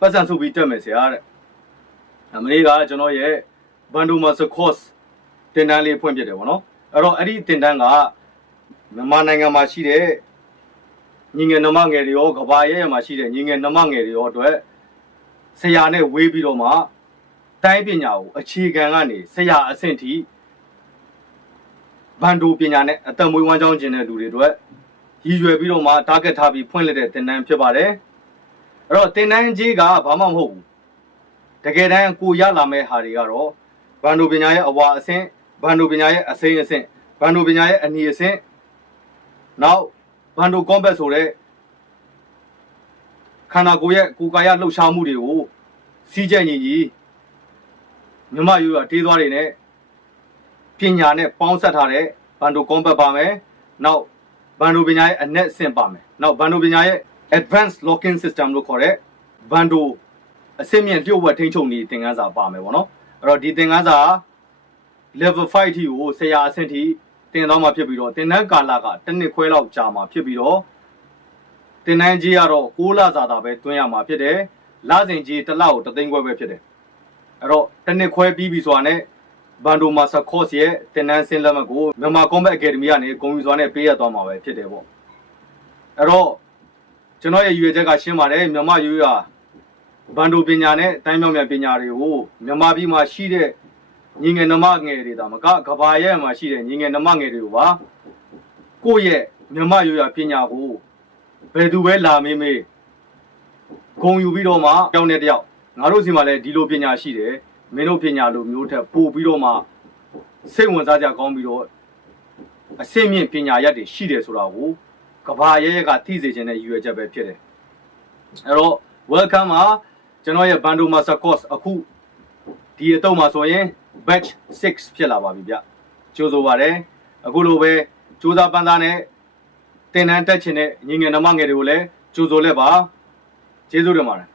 ပတ်စံစုပြီးတက်မယ်ဆရာတဲ့အမလေးကကျွန်တော်ရဲ့ Bando Master Course တင်တန်းလေးဖွင့်ပြတယ်ဗောနော်အဲ့တော့အဲ့ဒီတင်တန်းကမြန်မာနိုင်ငံမှာရှိတဲ့ညီငယ်နှမငယ်တွေရောကဘာရဲမှာရှိတဲ့ညီငယ်နှမငယ်တွေရောအတွက်ဆရာနဲ့ဝေးပြီးတော့မှတိုင်းပညာကိုအခြေခံကနေဆရာအဆင့်ထိဘန်ဒိုပညာနဲ့အသက်မွေးဝမ်းကြောင်းကျင်တဲ့လူတွေအတွက်ရည်ရွယ်ပြီးတော့မှ target ထားပြီးဖွင့်လိုက်တဲ့တင်တန်းဖြစ်ပါတယ် အဲ့တော့တင်တန်းကြီးကဘာမှမဟုတ်ဘူးတကယ်တမ်းကိုရလာမဲ့ဟာတွေကတော့ဘန်ဒိုပညာရဲ့အဝါအဆင့်ဘန်ဒိုပညာရဲ့အစိမ်းအဆင့်ဘန်ဒိုပညာရဲ့အနီအဆင့်နောက်ဘန်ဒိုကွန်ဘတ်ဆိုတဲ့ခန္ဓာကိုယ်ရဲ့ကိုယ်ကာယလှုပ်ရှားမှုတွေကိုစီးကျက်ညီညီမြမရိုးရတေးသွားတွေနဲ့ပညာနဲ့ပေါင်းစပ်ထားတဲ့ဘန်ဒိုကွန်ဘတ်ပါမယ်နောက်ဘန်ဒိုပညာရဲ့အနက်အဆင့်ပါမယ်နောက်ဘန်ဒိုပညာရဲ့ advanced locking system လို့ခေါ်တဲ့ဘန်ဒိုအဆင့်မြင့်လျှို့ဝှက်ထိန်းချုပ်နည်းသင်ခန်းစာပါမယ်ပေါ့နော်အဲ့တော့ဒီသင်ခန်းစာ level 5ထိကိုဆရာအဆင့်ထိတင်တော့မှာဖြစ်ပြီးတော့တင်တဲ့ကာလကတစ်နှစ်ခွဲလောက်ကြာမှာဖြစ်ပြီးတော့တင်နိုင်ကြီးကတော့6လစာတာပဲတွင်းရမှာဖြစ်တယ်လစဉ်ကြီးတစ်လကိုတစ်သိန်းခွဲပဲဖြစ်တယ်အဲ့တော့တစ်နှစ်ခွဲပြီးပြီဆိုတာနဲ့ဘန်ဒိုမာဆာကော့စ်ရဲ့တင်နန်းစင်းလက်မှတ်ကိုမြန်မာကွန်ဘတ်အကယ်ဒမီကနေဂုဏ်ယူစွာနဲ့ပေးရသွားမှာပဲဖြစ်တယ်ပေါ့အဲ့တော့ ကျွန်တော်ရဲ့ရွေချက်ကရှင်းပါတယ်မြန်မာရွေးရဘန်ဒိုပညာနဲ့တိုင်းမြောင်မြပညာတွေကိုမြန်မာပြည်မှာရှိတဲ့ညီငယ်နှမငယ်တွေဒါမကကဘာရဲ့မှာရှိတဲ့ညီငယ်နှမငယ်တွေကိုပါကိုယ့်ရဲ့မြမရိုးရပညာကိုဘယ်သူပဲလာမေးမေးဂုံယူပြီးတော့မှကြောင်းတဲ့တယောက်ငါတို့စီမှာလည်းဒီလိုပညာရှိတယ်မင်းတို့ပညာလိုမျိုးထက်ပို့ပြီးတော့မှစိတ်ဝင်စားကြကောင်းပြီးတော့အစင့်မြင့်ပညာရက်တွေရှိတယ်ဆိုတာကို ကဘာရဲ့ရကသိစေခြင်းနဲ့ရည်ရွယ်ချက်ပဲဖြစ်တယ်အဲ့တော့ welcome ပါကျွန်တော်ရဲ့ Bando Master Course အခုဒီအတုံးမှာဆိုရင် batch 6ဖြစ်လာပါပြီဗျကြိုးဆိုပါရယ်အခုလိုပဲစူးစမ်းပန်းသားနဲ့တင်တန်းတက်ချင်တဲ့ညီငယ်နှမငယ်တွေကိုလည်းကြိုးဆိုလက်ပါကျေးဇူးတင်ပါတယ်